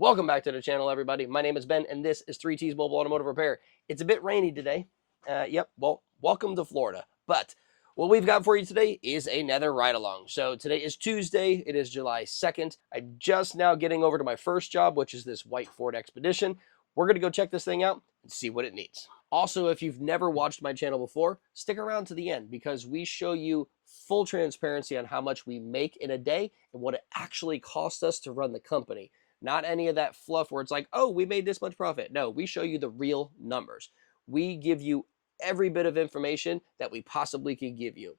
Welcome back to the channel, everybody. My name is Ben, and this is 3T's Mobile Automotive Repair. It's a bit rainy today. Well, welcome to Florida. But what we've got for you today is another ride-along. So today is Tuesday. It is July 2nd. I'm just now getting over to my first job, which is this white Ford Expedition. We're going to go check this thing out and see what it needs. Also, if you've never watched my channel before, stick around to the end because we show you full transparency on how much we make in a day and what it actually costs us to run the company. Not any of that fluff where it's like, oh, we made this much profit. No, we show you the real numbers. We give you every bit of information that we possibly could give you.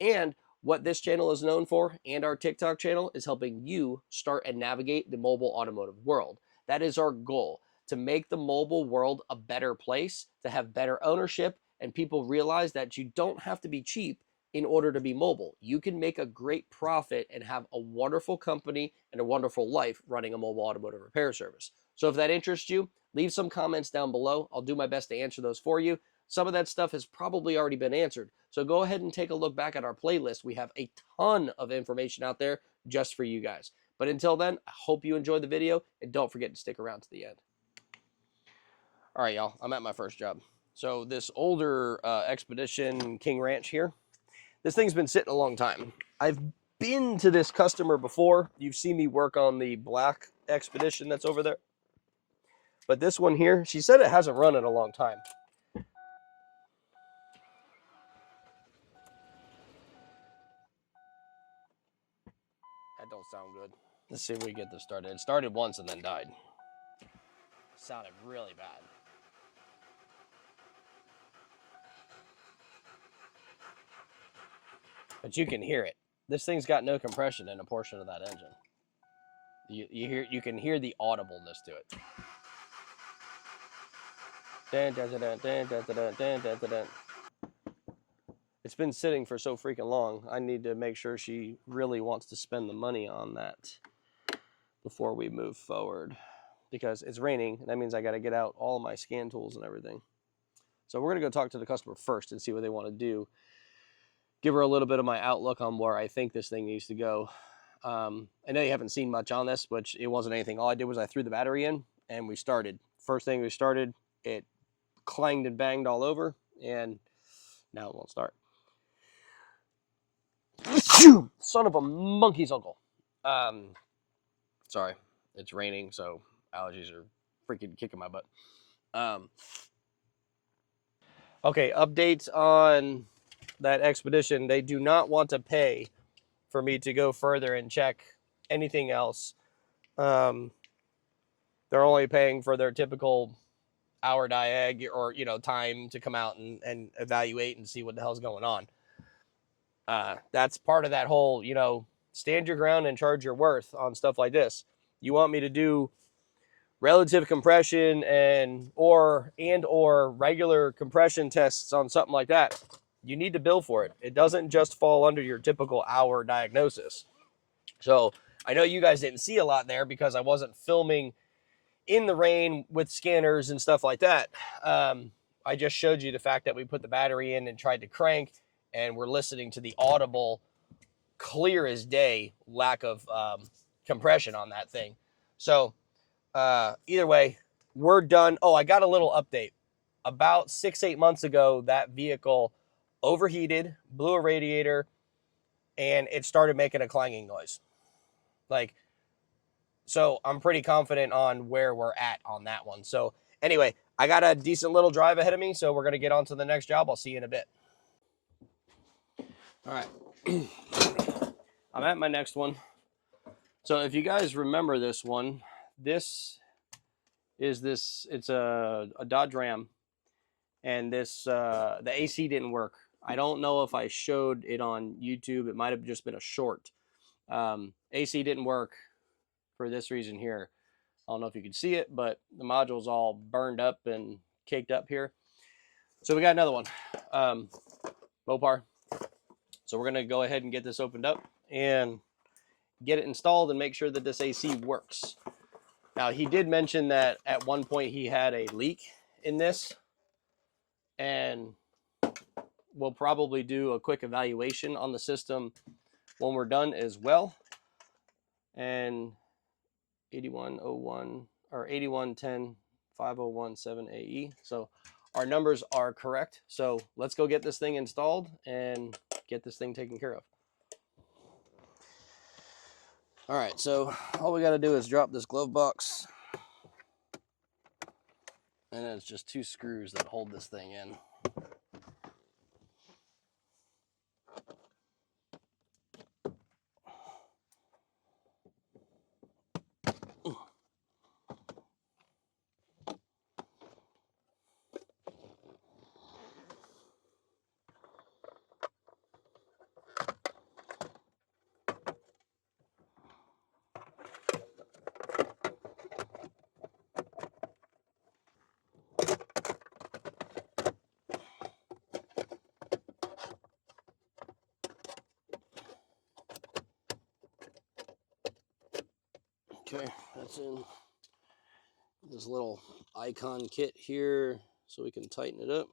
And what this channel is known for, and our TikTok channel, is helping you start and navigate the mobile automotive world. That is our goal, to make the mobile world a better place, to have better ownership, and people realize that you don't have to be cheap in order to be mobile. You can make a great profit and have a wonderful company and a wonderful life running a mobile automotive repair service. So if that interests you, leave some comments down below. I'll do my best to answer those for you. Some of that stuff has probably already been answered. So go ahead and take a look back at our playlist. We have a ton of information out there just for you guys. But until then, I hope you enjoyed the video, and don't forget to stick around to the end. All right, y'all, I'm at my first job. So this older Expedition King Ranch here, this thing's been sitting a long time. I've been to this customer before. You've seen me work on the black Expedition that's over there. But this one here, she said it hasn't run in a long time. That don't sound good. Let's see if we get this started. It started once and then died. Sounded really bad. But you can hear it. This thing's got no compression in a portion of that engine. You can hear the audibleness to it. It's been sitting for so freaking long. I need to make sure she really wants to spend the money on that before we move forward, because it's raining. That means I got to get out all my scan tools and everything. So we're going to go talk to the customer first and see what they want to do. Give her a little bit of my outlook on where I think this thing needs to go. I know you haven't seen much on this, which it wasn't anything. All I did was I threw the battery in and we started. First thing we started, it clanged and banged all over, and now it won't start. Son of a monkey's uncle. Sorry, it's raining, so allergies are freaking kicking my butt. Okay, updates on that Expedition. They do not want to pay for me to go further and check anything else. They're only paying for their typical hour diag, or time to come out and evaluate and see what the hell's going on. That's part of that whole, stand your ground and charge your worth on stuff like this. You want me to do relative compression or regular compression tests on something like that, you need to bill for it. It doesn't just fall under your typical hour diagnosis. So I know you guys didn't see a lot there because I wasn't filming in the rain with scanners and stuff like that. I just showed you the fact that we put the battery in and tried to crank, and we're listening to the audible, clear as day lack of compression on that thing. So either way, we're done. Oh, I got a little update. About 6-8 months ago, that vehicle overheated, blew a radiator, and it started making a clanging noise. So I'm pretty confident on where we're at on that one. So anyway, I got a decent little drive ahead of me, so we're going to get on to the next job. I'll see you in a bit. All right. I'm at my next one. So if you guys remember this one, it's a Dodge Ram, and the AC didn't work. I don't know if I showed it on YouTube. It might have just been a short. AC didn't work for this reason here. I don't know if you can see it, but the module's all burned up and caked up here. So we got another one, Mopar. So we're going to go ahead and get this opened up and get it installed and make sure that this AC works. Now, he did mention that at one point he had a leak in this, and we'll probably do a quick evaluation on the system when we're done as well. And 8101 or 81105017AE. So our numbers are correct. So let's go get this thing installed and get this thing taken care of. All right, so all we got to do is drop this glove box, and then it's just 2 screws that hold this thing in. Okay, that's in this little icon kit here so we can tighten it up.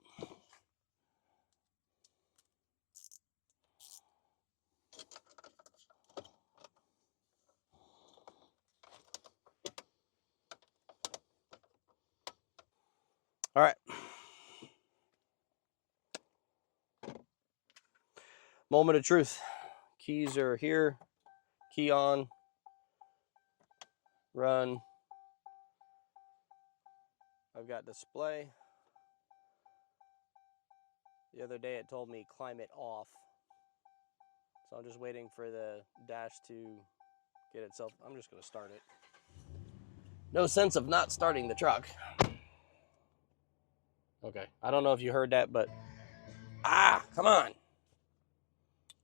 All right. Moment of truth. Keys are here. Key on. Run. I've got display. The other day it told me climate off. So I'm just waiting for the dash to get itself. I'm just going to start it. No sense of not starting the truck. Okay. I don't know if you heard that, but come on.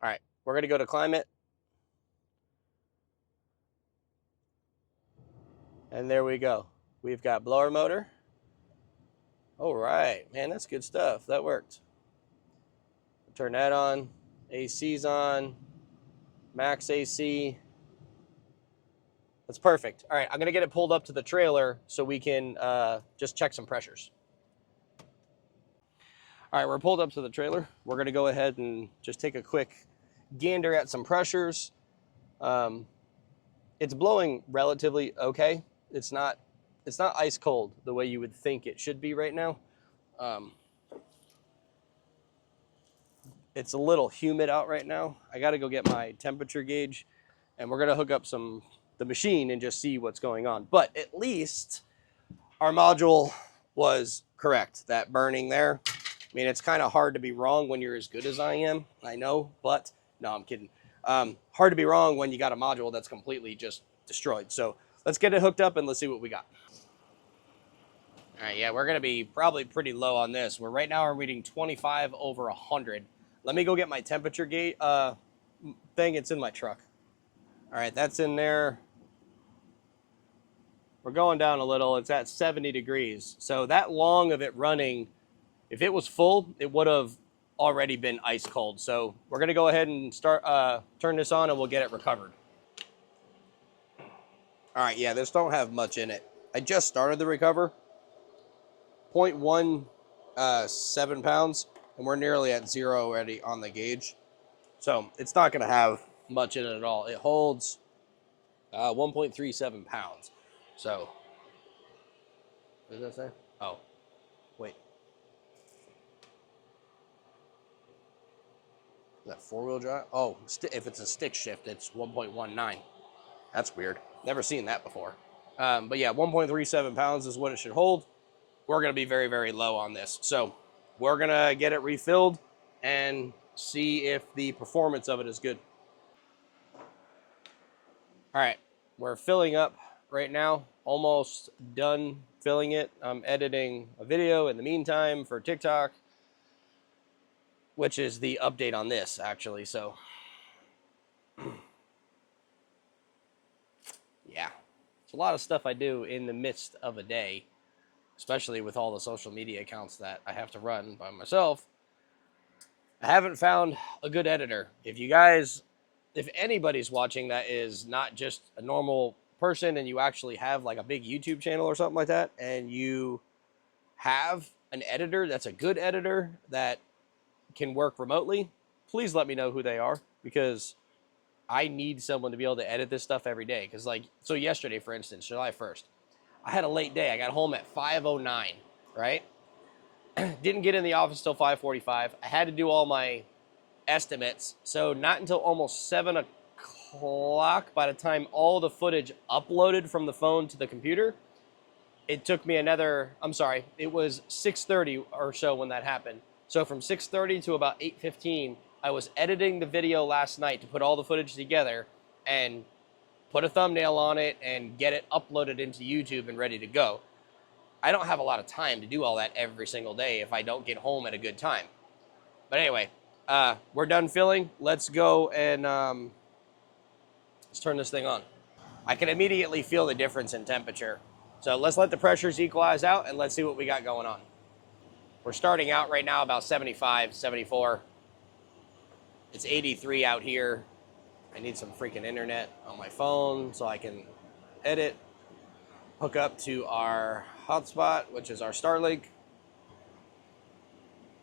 All right. We're going to go to climate. And there we go. We've got blower motor. All right, man, that's good stuff. That worked. Turn that on. AC's on. Max AC. That's perfect. All right, I'm going to get it pulled up to the trailer so we can just check some pressures. All right, we're pulled up to the trailer. We're going to go ahead and just take a quick gander at some pressures. It's blowing relatively okay. It's not ice cold the way you would think it should be right now. It's a little humid out right now. I got to go get my temperature gauge, and we're going to hook up the machine and just see what's going on. But at least our module was correct. That burning there, I mean, it's kind of hard to be wrong when you're as good as I am. I know, but no, I'm kidding. Hard to be wrong when you got a module that's completely just destroyed. So let's get it hooked up and let's see what we got. All right, yeah, we're going to be probably pretty low on this. Right now we're reading 25 over 100. Let me go get my temperature gate thing. It's in my truck. All right, that's in there. We're going down a little. It's at 70 degrees. So that long of it running, if it was full, it would have already been ice cold. So we're going to go ahead and start turn this on and we'll get it recovered. All right, yeah, this don't have much in it. I just started the recover. 0.17 pounds, and we're nearly at 0 already on the gauge. So it's not going to have much in it at all. It holds 1.37 pounds. So, what does that say? Oh, wait. Is that 4-wheel drive? Oh, if it's a stick shift, it's 1.19. That's weird. Never seen that before. But yeah, 1.37 pounds is what it should hold. We're going to be very, very low on this. So we're going to get it refilled and see if the performance of it is good. All right, we're filling up right now. Almost done filling it. I'm editing a video in the meantime for TikTok, which is the update on this, actually. So, yeah, it's a lot of stuff I do in the midst of a day, especially with all the social media accounts that I have to run by myself. I haven't found a good editor. If anybody's watching that is not just a normal person and you actually have like a big YouTube channel or something like that, and you have an editor that's a good editor that can work remotely, please let me know who they are, because I need someone to be able to edit this stuff every day. Because, like, so yesterday, for instance, July 1st, I had a late day. I got home at 5:09, right? Didn't get in the office till 5:45. I had to do all my estimates. So not until almost 7 o'clock, by the time all the footage uploaded from the phone to the computer, it took me another, I'm sorry, it was 6:30 or so when that happened. So from 6:30 to about 8:15, I was editing the video last night to put all the footage together and put a thumbnail on it and get it uploaded into YouTube and ready to go. I don't have a lot of time to do all that every single day if I don't get home at a good time. But anyway, we're done filling. Let's go and let's turn this thing on. I can immediately feel the difference in temperature. So let's let the pressures equalize out and let's see what we got going on. We're starting out right now about 75, 74. It's 83 out here. I need some freaking internet on my phone so I can edit. Hook up to our hotspot, which is our Starlink.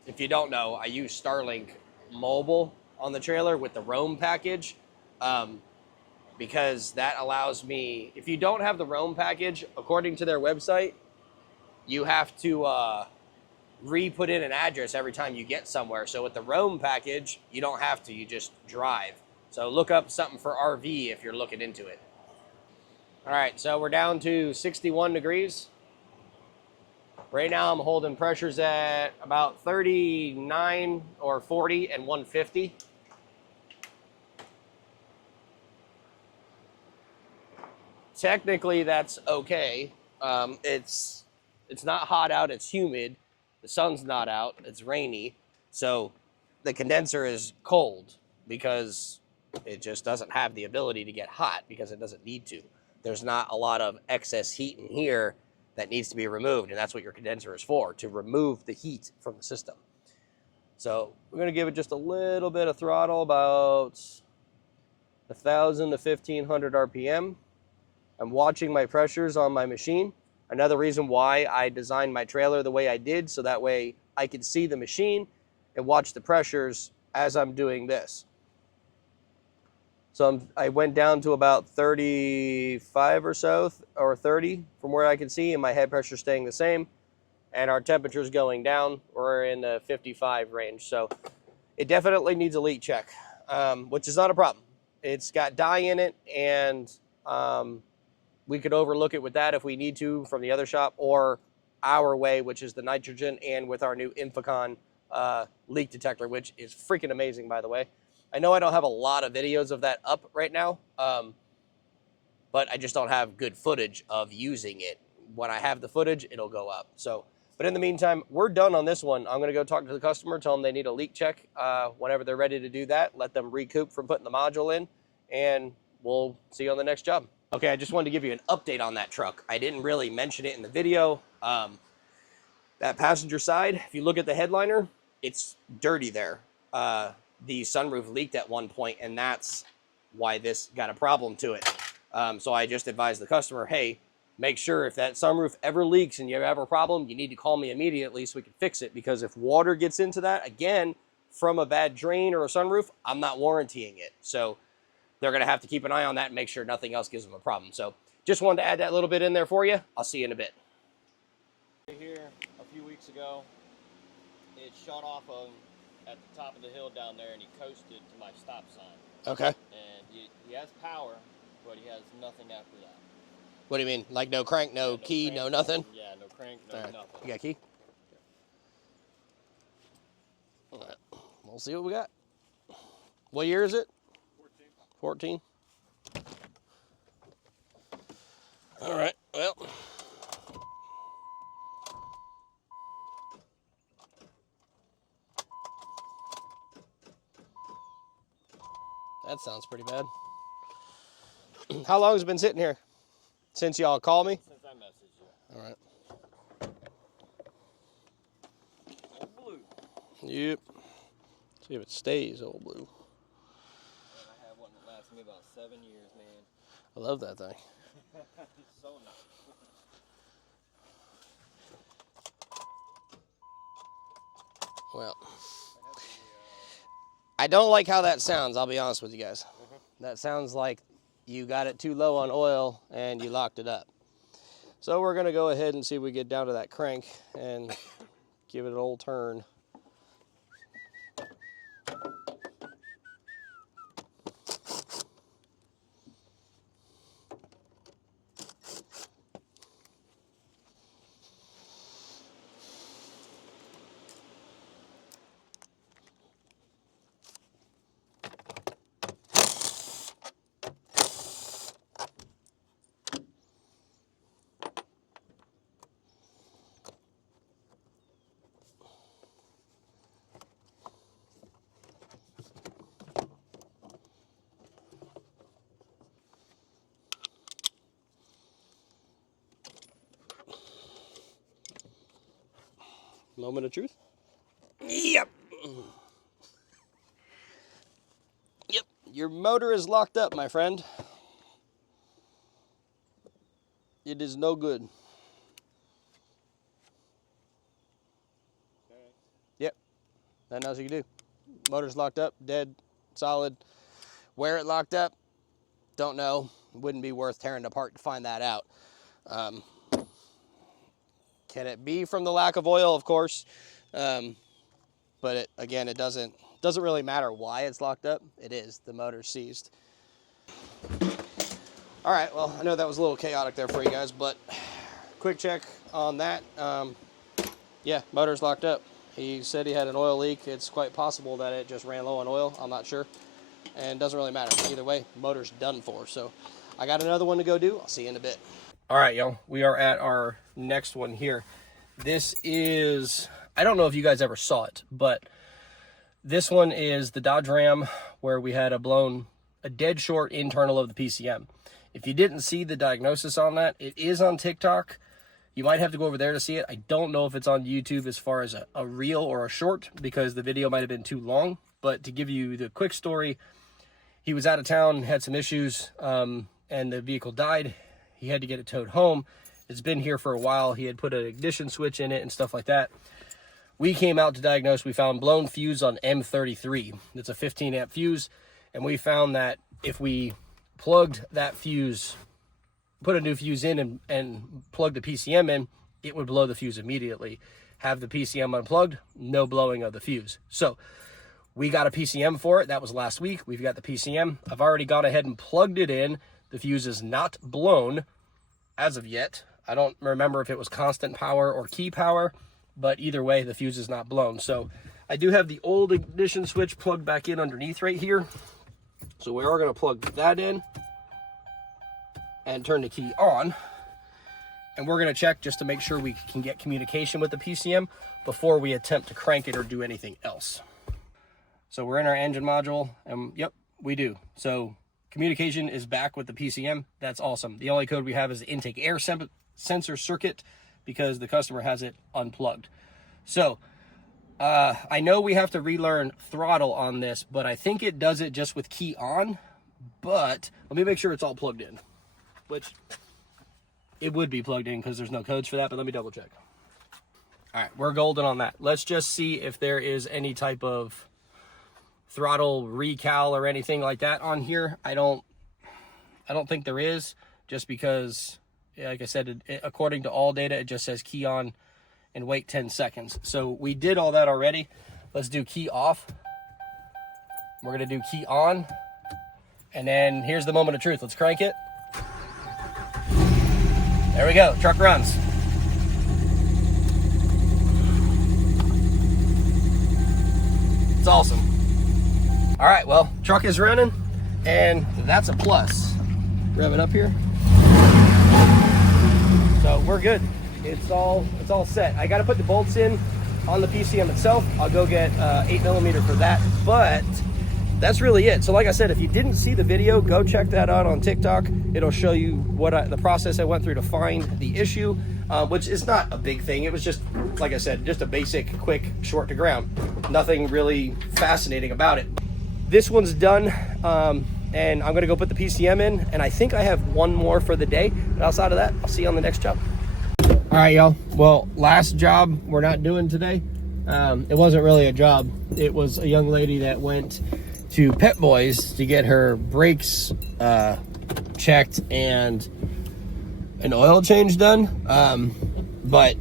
If you don't know, I use Starlink mobile on the trailer with the Roam package. Because that allows me, if you don't have the Roam package, according to their website, you have to re-put in an address every time you get somewhere. So with the Roam package, you don't have to, you just drive. So look up something for RV if you're looking into it. All right, so we're down to 61 degrees. Right now I'm holding pressures at about 39 or 40 and 150. Technically, that's okay. It's not hot out. It's humid. The sun's not out. It's rainy. So the condenser is cold because it just doesn't have the ability to get hot because it doesn't need to. There's not a lot of excess heat in here that needs to be removed, and that's what your condenser is for, to remove the heat from the system. So we're going to give it just a little bit of throttle, about 1,000 to 1,500 RPM. I'm watching my pressures on my machine. Another reason why I designed my trailer the way I did, so that way I could see the machine and watch the pressures as I'm doing this. So I went down to about 35 or so, or 30 from where I can see, and my head pressure staying the same. And our temperature's going down. We're in the 55 range. So it definitely needs a leak check, which is not a problem. It's got dye in it, and we could overlook it with that if we need to from the other shop, or our way, which is the nitrogen, and with our new Infocon leak detector, which is freaking amazing, by the way. I know I don't have a lot of videos of that up right now, but I just don't have good footage of using it. When I have the footage, it'll go up. So, but in the meantime, we're done on this one. I'm going to go talk to the customer, tell them they need a leak check. Whenever they're ready to do that, let them recoup from putting the module in, and we'll see you on the next job. Okay, I just wanted to give you an update on that truck. I didn't really mention it in the video. That passenger side, if you look at the headliner, it's dirty there. The sunroof leaked at one point, and that's why this got a problem to it. So I just advised the customer, hey, make sure if that sunroof ever leaks and you have a problem, you need to call me immediately so we can fix it. Because if water gets into that, again, from a bad drain or a sunroof, I'm not warrantying it. So they're going to have to keep an eye on that and make sure nothing else gives them a problem. So just wanted to add that little bit in there for you. I'll see you in a bit. Here a few weeks ago, it shot off at the top of the hill down there, and he coasted to my stop sign. Okay. And he has power, but he has nothing after that. What do you mean? Like no crank, no key, crank, no nothing? Yeah, no crank, no All right. nothing. You got a key? All right. We'll see what we got. What year is it? 14. All right, well. That sounds pretty bad. How long has it been sitting here? Since y'all called me? Since I messaged you. All right. Old blue. Yep. See if it stays old blue. Man, I had one that lasted me about 7 years, man. I love that thing. It's so nice. Well, I don't like how that sounds, I'll be honest with you guys. that sounds like you got it too low on oil and you locked it up. So we're gonna go ahead and see if we get down to that crank and give it an old turn. Moment of truth. Yep. Yep. Your motor is locked up, my friend. It is no good. Okay. Yep. Nothing else you can do. Motor's locked up, dead, solid. Where it locked up, don't know. Wouldn't be worth tearing it apart to find that out. Can it be from the lack of oil? Of course. But it doesn't really matter why it's locked up. It is. The motor's seized. All right, well, I know that was a little chaotic there for you guys, but quick check on that. Yeah, motor's locked up. He said he had an oil leak. It's quite possible that it just ran low on oil. I'm not sure. And it doesn't really matter. Either way, motor's done for. So I got another one to go do. I'll see you in a bit. All right, y'all. We are at our next one here. This is, I don't know if you guys ever saw it, but this one is the Dodge Ram where we had a dead short internal of the PCM. If you didn't see the diagnosis on that, it is on TikTok. You might have to go over there to see it. I don't know if it's on YouTube as far as a reel or a short because the video might have been too long. But to give you the quick story, he was out of town, had some issues, and the vehicle died. He had to get it towed home. It's been here for a while. He had put an ignition switch in it and stuff like that. We came out to diagnose. We found blown fuse on M33. It's a 15 amp fuse. And we found that if we plugged that fuse, put a new fuse in and plugged the PCM in, it would blow the fuse immediately. Have the PCM unplugged, no blowing of the fuse. So we got a PCM for it. That was last week. We've got the PCM. I've already gone ahead and plugged it in. The fuse is not blown as of yet. I don't remember if it was constant power or key power, but either way, the fuse is not blown. So I do have the old ignition switch plugged back in underneath right here. So we are going to plug that in and turn the key on. And we're going to check just to make sure we can get communication with the PCM before we attempt to crank it or do anything else. So we're in our engine module, and yep, we do. So communication is back with the PCM. That's awesome. The only code we have is the intake air sensor circuit because the customer has it unplugged. So I know we have to relearn throttle on this, but I think it does it just with key on. But let me make sure it's all plugged in, which it would be plugged in because there's no codes for that, but let me double check. All right, we're golden on that. Let's just see if there is any type of throttle recal or anything like that on here. I don't think there is, just because, like I said, according to all data, it just says key on and wait 10 seconds. So we did all that already. Let's do key off. We're gonna do key on, and then here's the moment of truth. Let's crank it. There we go, truck runs. It's awesome. All right, well, truck is running, and that's a plus. Rev it up here. So we're good. It's all set. I got to put the bolts in on the PCM itself. I'll go get 8mm for that, but that's really it. So like I said, if you didn't see the video, go check that out on TikTok. It'll show you what the process I went through to find the issue, which is not a big thing. It was just, like I said, just a basic, quick, short to ground. Nothing really fascinating about it. This one's done, and I'm gonna go put the PCM in, and I think I have one more for the day. But outside of that, I'll see you on the next job. All right, y'all. Well, last job we're not doing today. It wasn't really a job. It was a young lady that went to Pet Boys to get her brakes checked and an oil change done. But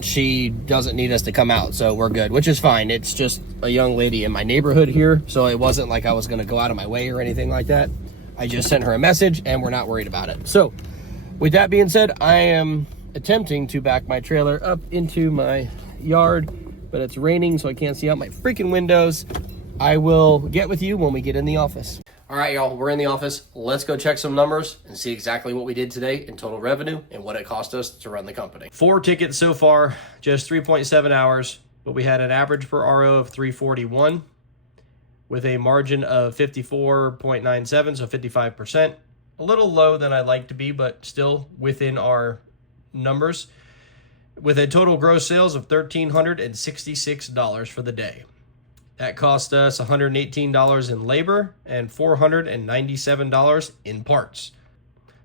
she doesn't need us to come out, so we're good, which is fine. It's just a young lady in my neighborhood here, so it wasn't like I was going to go out of my way or anything like that. I just sent her a message, and we're not worried about it. So with that being said, I am attempting to back my trailer up into my yard, but it's raining, so I can't see out my freaking windows. I will get with you when we get in the office. All right, y'all, we're in the office. Let's go check some numbers and see exactly what we did today in total revenue and what it cost us to run the company. 4 tickets so far, just 3.7 hours, but we had an average per RO of 341 with a margin of 54.97, so 55%. A little low than I'd like to be, but still within our numbers, with a total gross sales of $1,366 for the day. That cost us $118 in labor and $497 in parts.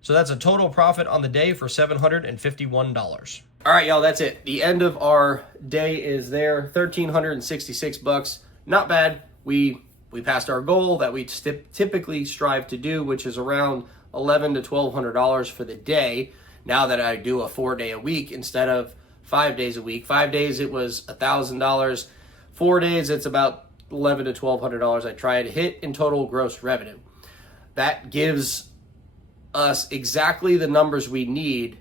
So that's a total profit on the day for $751. All right, y'all, that's it. The end of our day is there, $1,366. Not bad. We passed our goal that we typically strive to do, which is around $1,100 to $1,200 for the day. Now that I do a 4-day a week instead of 5 days a week. 5 days it was $1,000. 4 days it's about $1,100 to $1,200 I try to hit in total gross revenue. That gives us exactly the numbers we need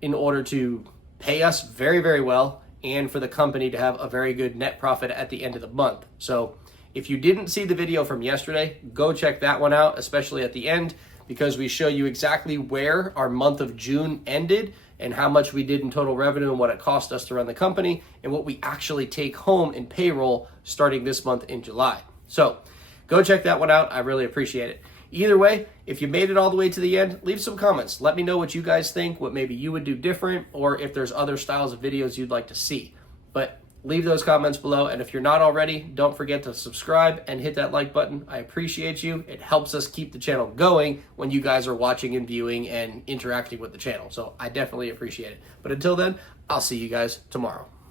in order to pay us very, very well and for the company to have a very good net profit at the end of the month. So if you didn't see the video from yesterday, go check that one out, especially at the end, because we show you exactly where our month of June ended and how much we did in total revenue and what it cost us to run the company and what we actually take home in payroll starting this month in July. So go check that one out. I really appreciate it. Either way, if you made it all the way to the end, leave some comments. Let me know what you guys think, what maybe you would do different, or if there's other styles of videos you'd like to see. But leave those comments below, and if you're not already, don't forget to subscribe and hit that like button. I appreciate you. It helps us keep the channel going when you guys are watching and viewing and interacting with the channel. So I definitely appreciate it. But until then, I'll see you guys tomorrow.